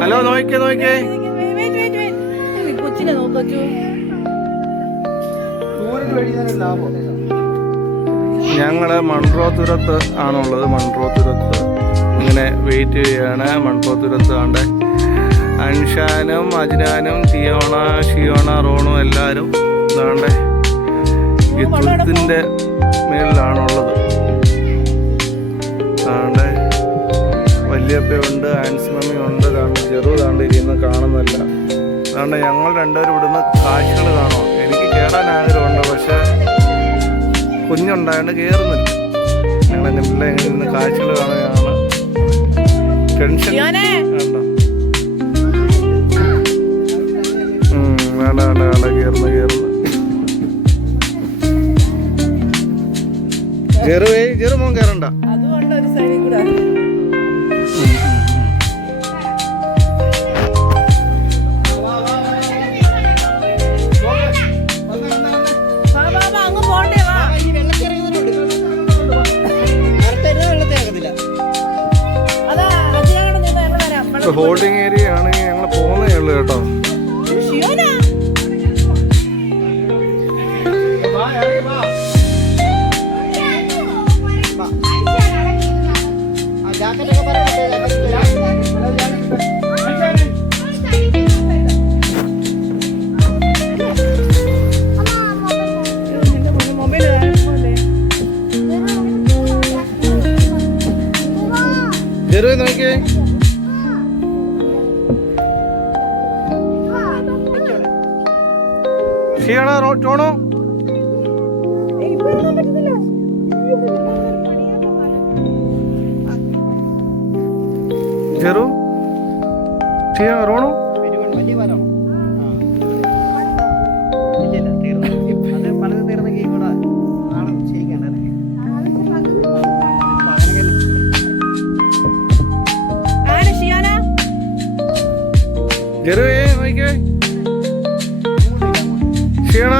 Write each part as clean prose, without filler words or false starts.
Hello നോക്കിക്കേ കൊച്ചിനെ നോക്കൂ. ഞങ്ങള് മൺട്രോത്തുരത്ത് ആണുള്ളത്. മൺട്രോത്തുരത്ത് ഇങ്ങനെ വെയിറ്റ് ചെയ്യാണ്. മൺട്രോത്തുരത്ത് ആണ്ട് അൻഷാനും അജ്നാനും ഷിയോണ റോണും എല്ലാവരും ഇതാണ്ട് ഈ തുരുത്തിൻ്റെ മേളിലാണുള്ളത്. ആണ്ട് വല്യപ്പയുണ്ട്, ആൻസിമമ്മി ഉണ്ട്, താണ്ട് ചെറു താണ്ട് ഇരുന്ന് കാണുന്നില്ല. അതുകൊണ്ട് ഞങ്ങൾ രണ്ടുപേരും ഇവിടുന്ന് കാഴ്ചകൾ കാണുമോ. എനിക്ക് കയറാൻ ആഗ്രഹമുണ്ട്, പക്ഷെ കുഞ്ഞുണ്ടായതുകൊണ്ട് കയറുന്നില്ല. ഞങ്ങൾ എൻ്റെ പിള്ളേ എങ്ങനെ ഇരുന്ന് കാഴ്ചകൾ കാണുകയാണ്. ടെൻഷൻ വേണ്ട കയറുന്നു ചെറു മോൻ കയറണ്ട. ഹോൾഡിംഗ് ഏരിയ ആണെങ്കിൽ ഞങ്ങൾ പോകുന്നേ ഉള്ളു കേട്ടോ. നോക്കിയേ ടോണോ ചെറു റോണോ ചെറുവേ നോക്കിയേ ക്ഷീണ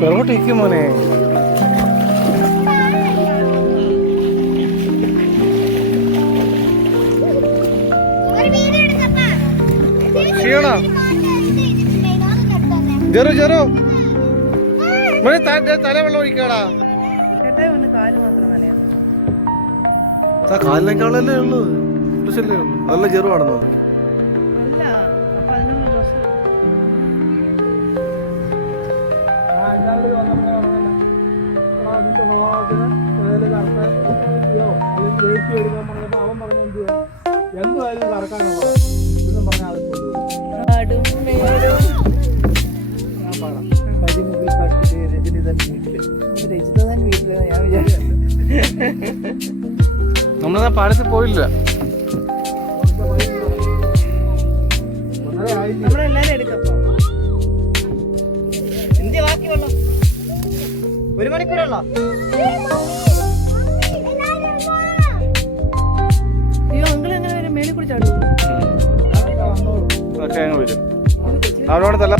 പെറോട്ടേക്ക് മോനെ. ക്ഷീണോ ചെറു മോനെ തലവെള്ളം ഒഴിക്കാടാ. കാലിനേക്കാളല്ലേ ഉള്ളു, നല്ല ചെറുവാണെന്നത്. എന്തായാലും കറക്കാനുള്ള പറഞ്ഞാൽ നമ്മളെന്നാ പാലത്തിൽ പോയില്ല. നമ്മളെല്ലാരും എടുക്കപ്പോ എന്ത് ബാക്കി വെള്ളം 1 മണിക്കൂറുള്ള. അയ്യോ അങ്കിൾ എങ്ങനെ വരും? മേലെ കൂടി ചാടും. വരും അവനോട് തല്ല.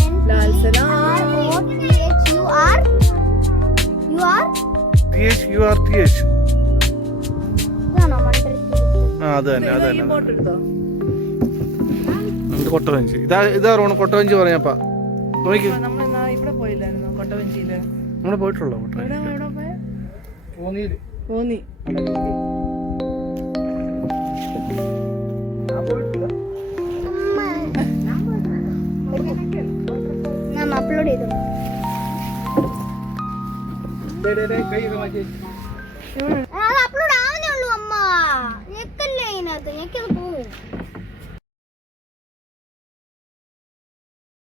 അത് തന്നെ ഇത് കൊട്ടവഞ്ചി. ഇതാ റോണ് കൊട്ടവഞ്ചി പറഞ്ഞപ്പാ നോക്കി. നമ്മൾ ഇവിടെ പോയില്ലായിരുന്നു കൊട്ടവഞ്ചിയില്. നമ്മള് പോയിട്ടുള്ളോ കൊട്ടവഞ്ചി? എവിടെ പോയ തോന്നിയില്ല. തോന്നി. ഞാൻ പോയിട്ടില്ല. ഞാൻ അപ്ലോഡ് ചെയ്തു. കൈയൊക്കെ മാറ്റി. അത് അപ്ലോഡ് ആവുന്നേ ഉള്ളൂ അമ്മ. ഞെക്കല്ലേ ഇതിനകത്ത്, ഞെക്കത് പോവും.